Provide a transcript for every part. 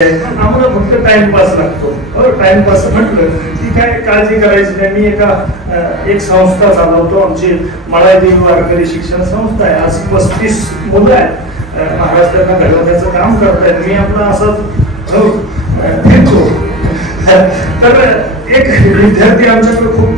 आम्हाला फक्त टाइमपास लागतो. टाइमपास म्हटलं की काय काळजी करायची नाही. मी एक संस्था चालवतो. आमची मळादेवी वारकरी शिक्षण संस्था आहे. आज 35 मुलं आहेत. महाराष्ट्राला घडवण्याचं काम करतायत. मी आपला असंच फिरतो. तर एक विद्यार्थी आमच्याकडे खूप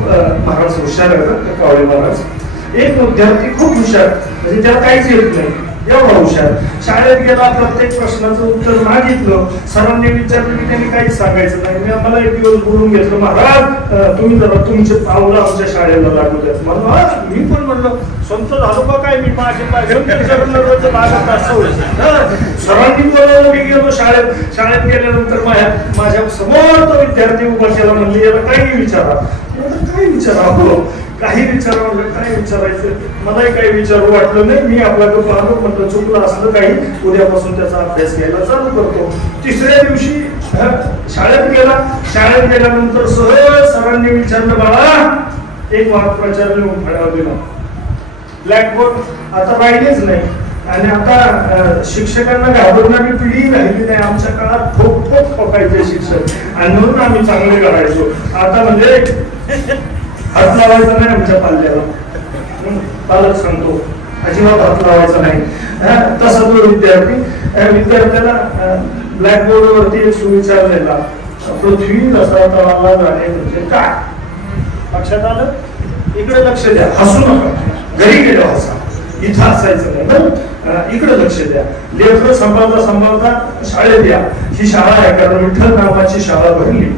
महाराज हुशार आहे. कावळे महाराज एक विद्यार्थी खूप हुशार, म्हणजे त्याला काहीच येत नाही, एवढा हुशार. शाळेत गेला, प्रत्येक प्रश्नाचं उत्तर मागितलं, सरांनी विचारलं की त्यांनी काहीच सांगायचं नाही. मी आम्हाला एक दिवस बोलून घेतलं, महाराज तुम्ही जरा तुमचे पावलं आमच्या शाळेला लागू द्यात. मला मी पण म्हणलं संत झालो का काय, मी माझे सरांनी बोलावलं. मी गेलो शाळेत गेल्यानंतर माझ्या समोर तो विद्यार्थी उभा केला. म्हणले याला काही विचारा. काय विचारा, काही विचारा. काय विचारायचं, मलाही काही विचारू वाटलं नाही. मी आपला तो पाहतो, म्हटलं चुकलं असलं काही, उद्यापासून त्याचा अभ्यास घ्यायला चालू करतो. तिसऱ्या दिवशी शाळेत गेला. शाळेत गेल्यानंतर सहज सरांनी विचारलं, बाळा एक वाक्प्रचार लिहून फळ्यावर दिला. ब्लॅकबोर्ड आता राहिलेच नाही. आणि आता शिक्षकांना घाबरणारी पिढी राहिली नाही. आमच्या काळात ठोक ठोकायचे शिक्षक, आणि म्हणून आम्ही चांगले करायचो. आता म्हणजे हात लावायचा नाही आमच्या पाल्याला. पालक सांगतो अजिबात हात लावायचा नाही. तसा तो विद्यार्थ्याला ब्लॅकबोर्ड वरती एक सुविचार दिला, पृथ्वी रसा तळाला जाणे म्हणजे काय. लक्षात आलं? इकडे लक्ष द्या, हसू नका. घरी गेलो हसा, इथं हसायचं नाही बरं. इकडे लक्ष द्या. लेकरं सांभाळता शाळेत या. ही शाळा आहे, कारण विठ्ठल नावाची शाळा भरली.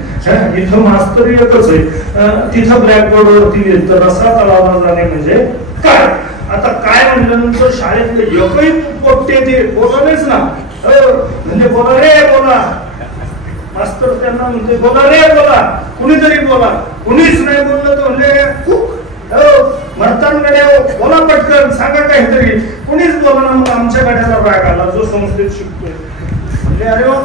इथं मास्तर एकच आहे. तिथं ब्लॅकबोर्ड वरती येतं रसा तळाला जाणे म्हणजे काय. आता काय म्हणल्यानंतर शाळेतले एकही पोट्टे ते बोलालेच ना. म्हणजे बोला रे बोला. मास्तर त्यांना म्हणते बोला रे बोला, कुणीतरी बोला. कुणीच नाही बोललं तर म्हणजे म्हणतात बोला पटकन, सांगा काहीतरी. कुणीच बोला ना. मग आमच्या गाड्याला राग आला, जो संस्थेत शिकतोय. म्हणजे अरे वा,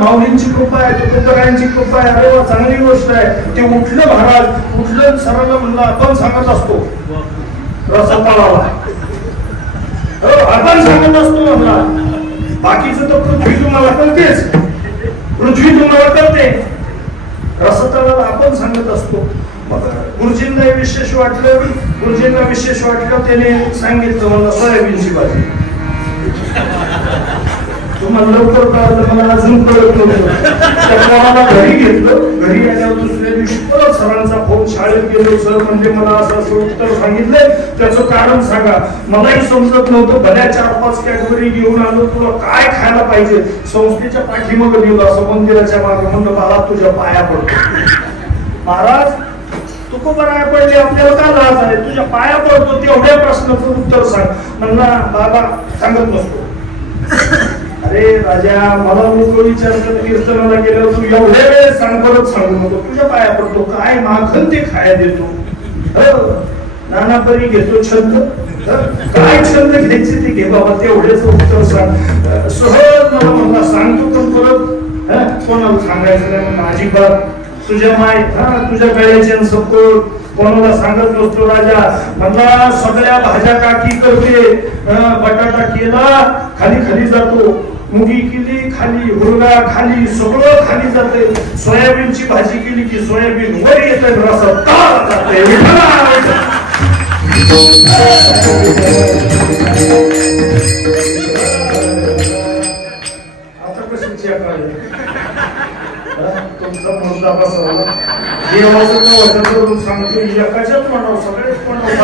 माऊलींची कृपा आहे, तुकोबरायांची कृपा आहे. अरे वा, चांगली गोष्ट आहे. ते उठलं महाराज, उठलं सरांना म्हणलं आपण सांगत असतो रसा तळाला. आपण सांगत असतो म्हणला. बाकीचं तर पृथ्वी तुम्हाला कळतेच, पृथ्वी तुम्हाला कळते. रसा तळाला आपण सांगत असतो. गुरुजींना विशेष वाटलं. त्याने सांगितलं मला सोयाबीनची भाजी. तुम्हाला लवकर कळलं, मला अजून कळत नव्हतं. घरी घेतलं. घरी आल्यावर दुसऱ्या दिवशी परत सरांचा फोन. शाळेत गेलो. सर म्हणजे मला असं उत्तर सांगितलंय, त्याचं कारण सांगा. मलाही समजत नव्हतं. भल्या 4-5 कॅटेगरी घेऊन आलो. तुला काय खायला पाहिजे. संस्थेच्या पाठीमागे गेलो, असं मंदिराच्या मागे. म्हणलं बाळा तुझ्या पाया पडतो. महाराज तुकोबराया पडले, आपल्याला का लाज आहे. तुझ्या पाया पडतो, तेवढ्या प्रश्नाचं उत्तर सांग. म्हणला बाबा सांगत नसतो. अरे राजा, मला लोक विचारतात कीर्तनाला गेल्यावर तू एवढ्या वेळेस सांग, परत सांगू नको. तुझ्या पाया पडतो. काय मागन ते खाया देतो. नानापरी घेतो छंद. काय छंद घ्यायचे ते घे बाबा, तेवढेच उत्तर सांग. सहज मला म्हणला सांगतो, पण परत कोणाला सांगायचं नाही. म्हणून अजिबात तुझ्या तुझ्या गळ्याचे सपोर्ट कोणाला सांगत नसतो. राजा म्हणला सगळ्या भाज्या काकी करते. बटाटा केला खाली जातो, मुगी केली खाली, हुरगा खाली, सगळं खाली जाते. सोयाबीनची भाजी केली की सोयाबीन वर येते, रसा तळाला जाते. आता कशी तुमचा मुद्दा बसवला. देवाचं वचन करून सांगतो एकाच्याच म्हणावं, सगळेच म्हणावं.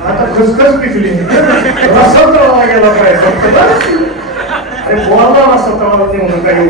आता खसखस पिकली, रसा तळाला गेला पाहिजे. अरे बोलला रसा तळाला ते म्हणून काही